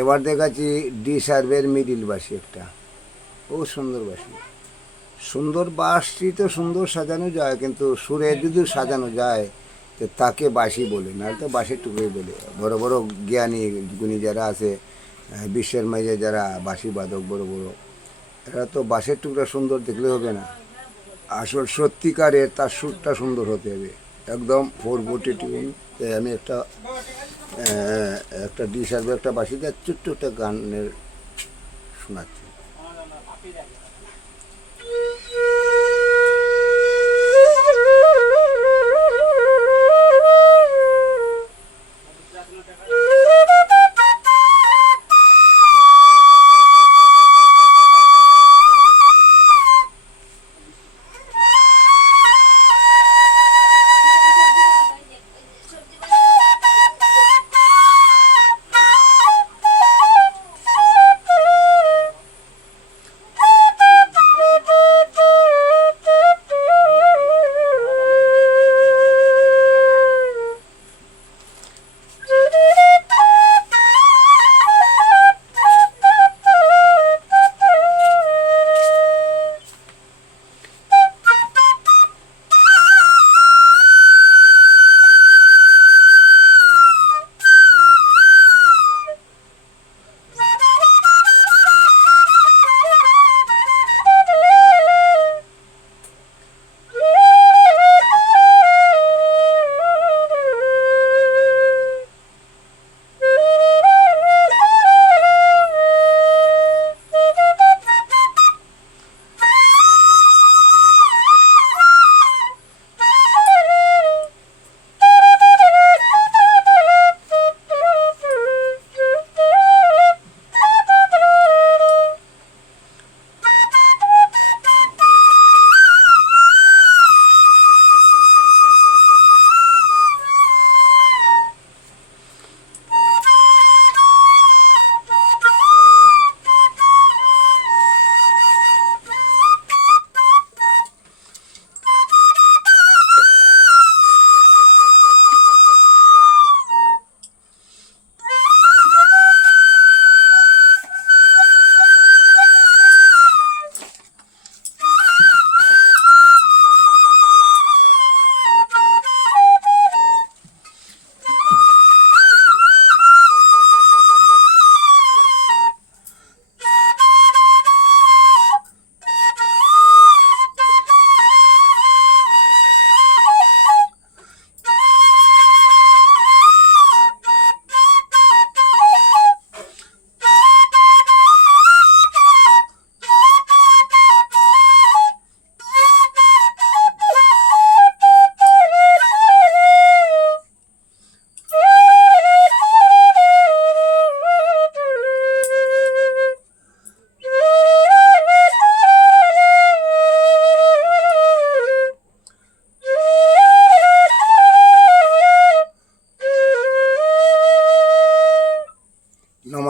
এবার দেখাচ্ছি D সার্ভের middle বাসি একটা। ও সুন্দর বাসি সুন্দর বাসটি তো সুন্দর সাজানো যায়, কিন্তু সুরে যদি সাজানো যায়, তো তাকে বাসি বলে, নাহলে তো বাসের টুকরোই বলে। বড় বড় জ্ঞানী গুণী যারা আছে বিশ্বের মাঝে যারা বাসি বাদক বড় বড়, এরা তো বাসের টুকরা সুন্দর দেখলে হবে না। আসল সত্যিকারের তার সুরটা সুন্দর হতে হবে। একদম ফোর ফোর্টি টিউন আমি একটা একটা ডিস আসবে একটা বাসিতে ছোট্ট একটা গানের শোনাচ্ছি।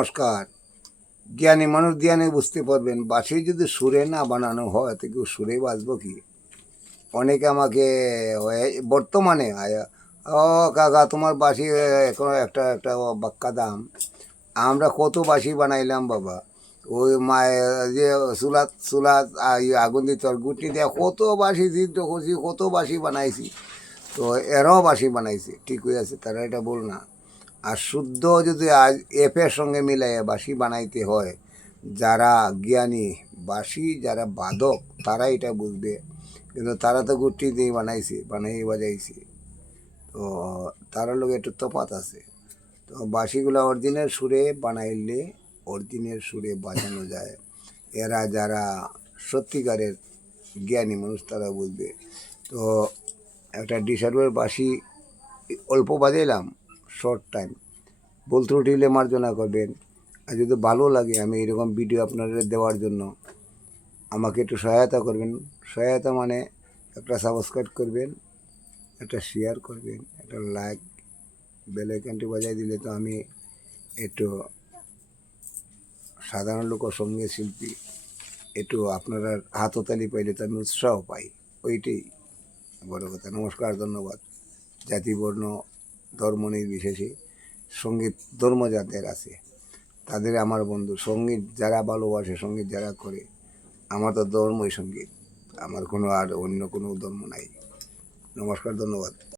নমস্কার। জ্ঞানী মানুষ জ্ঞানে বুঝতে পারবেন বাসি যদি সুরে না বানানো হয়, তো কেউ সুরে বাজবো কি? অনেকে আমাকে বর্তমানে ও, কাকা, তোমার বাসি এখন একটা একটা বাক্কা দাম। আমরা কত বাসি বানাইলাম বাবা? ওই মায়ের, যে চুলাত চুলাত আগুন দিত গুটি দিয়ে, কত বাসি সিদ্ধ করছি কত বাসি বানাইছি। তো এরাও বাসি বানাইছে, ঠিক হয়ে আছে, তারা এটা বল না। আর শুদ্ধ যদি আজ এফের সঙ্গে মিলাইয়ে বাঁশি বানাইতে হয়, যারা জ্ঞানী, বাঁশি যারা বাদক, তারা এটা বুঝবে। কিন্তু তারা তো গুটি দিয়ে বানাইছে বানাই বাজাইছে। তো তারা লোক একটু তফাত আছে। তো বাঁশিগুলো অরিজিনাল সুরে বানাইলে অরিজিনাল সুরে বাজানো যায়। এরা যারা সত্যিকারের জ্ঞানী মানুষ, তারা বুঝবে। তো একটা ডিসার্ভের বাঁশি অল্প বাজাইলাম শর্ট টাইম ত্রুটি হলে মার্জনা করবেন। আর যদি ভালো লাগে আমি এরকম ভিডিও আপনাদের দেওয়ার জন্য, আমাকে একটু সহায়তা করবেন। সহায়তা মানে একটা সাবস্ক্রাইব করবেন, একটা শেয়ার করবেন, একটা লাইক বেলাইকানটি বাজাই দিলে তো আমি একটু সাধারণ লোক সঙ্গে শিল্পী একটু আপনারা হাততালি পাইলে তো আমি উৎসাহ পাই। ওইটাই। বড় কথা। নমস্কার, ধন্যবাদ। জাতি বর্ণ ধর্ম নির্বিশেষে সংগীত ধর্ম যাদের আছে। তাদের আমার বন্ধু, সংগীত যারা ভালোবাসে, সংগীত যারা করে, আমার তো ধর্মই সংগীত। আমার কোনো আর অন্য কোনো ধর্ম নাই। নমস্কার, ধন্যবাদ।